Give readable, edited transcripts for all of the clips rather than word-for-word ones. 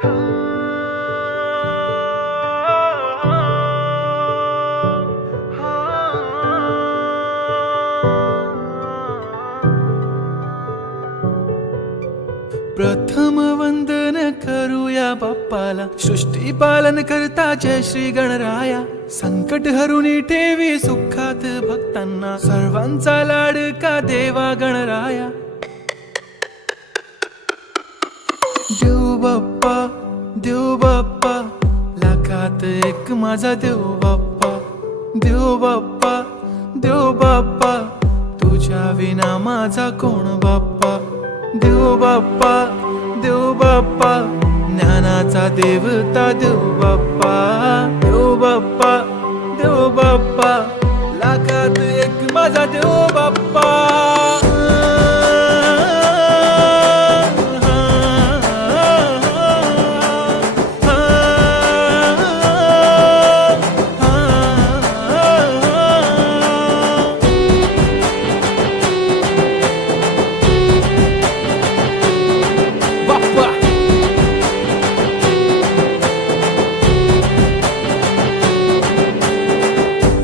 प्रथम वंदन करूया बाप्पाला, सृष्टी पालन करता जय श्री गणराया। संकट हरुनी ठेवी सुखात भक्तांना, सर्वांचा लाडका देवा गणराया। देव बाप्पा, देव बाप्पा, लाखात एक माझा देव बाप्पा। देव बाप्पा, देव बाप्पा, तुझ्या विना माझा कोण बाप्पा। देव बाप्पा, देव बाप्पा, ज्ञानाचा देवता देव बाप्पा। देव बाप्पा, देव बाप्पा, लाखात एक माझा देव बाप्पा।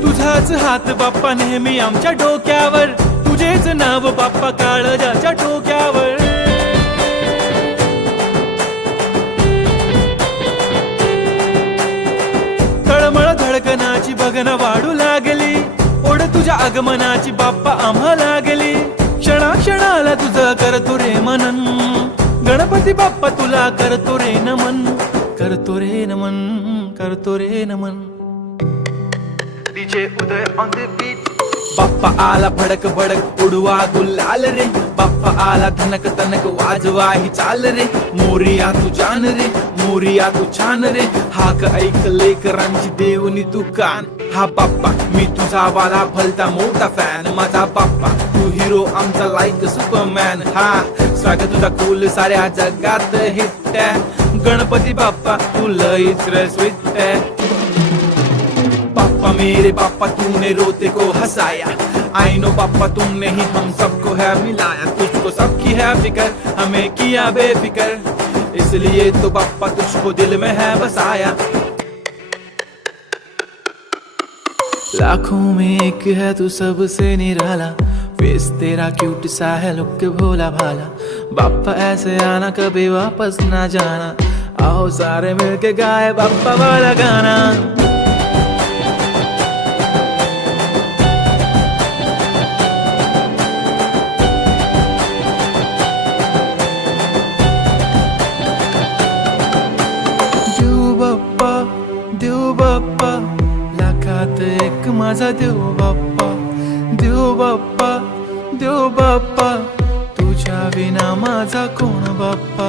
तुझाच हात बाप्पा नेहमी आमच्या डोक्यावर, तुझेच नाव बाप्पा काळजाच्या डोक्यावर। तळमळ धडकनाची बघना वाढू लागली, ओढ तुझ्या आगमनाची बाप्पा आम्हा लागली। क्षणाक्षणाला तुझं करतो रे मनन, गणपती बाप्पा तुला करतो रे नमन। करतो रे नमन, करतो रे नमन। DJ Uday on the beat. Bappa आला भडक भडक उडवा गुलाल रे, बाप्पा आला धनक तनक वाजवा ही चाल रे। मोरिया तू जान रे, मोरिया तू छान रे, हाक ऐक लेकरांची देवनी तू कान। हा बाप्पा मी तुझा वाला भलता मोठा फॅन, माझा बाप्पा तू हिरो आमचा लाईक सुपरमॅन। हा स्वागत तुझा कूल साऱ्या जगात हिट आहे, गणपती बाप्पा तू लईच रे स्वीट आहे। पापा मेरे पापा तूने रोते को हंसाया, आई नो पापा तुमने ही हम सबको है मिलाया। तुझको सबकी है फिकर, हमें किया बेफिकर, इसलिए तो पापा तुझको दिल में है बसाया। लाखों में एक है तू सबसे निराला, फेस तेरा क्यूट सा है लुक भोला भाला। बाप्पा ऐसे आना कभी वापस ना जाना, आओ सारे मिलके गाए बाप्पा वाला गाना। देव बाप्पा, लाखात एक माझा देव बाप्पा। देव बाप्पा, देव बाप्पा, तुझ्या विना माझा कोण बाप्पा।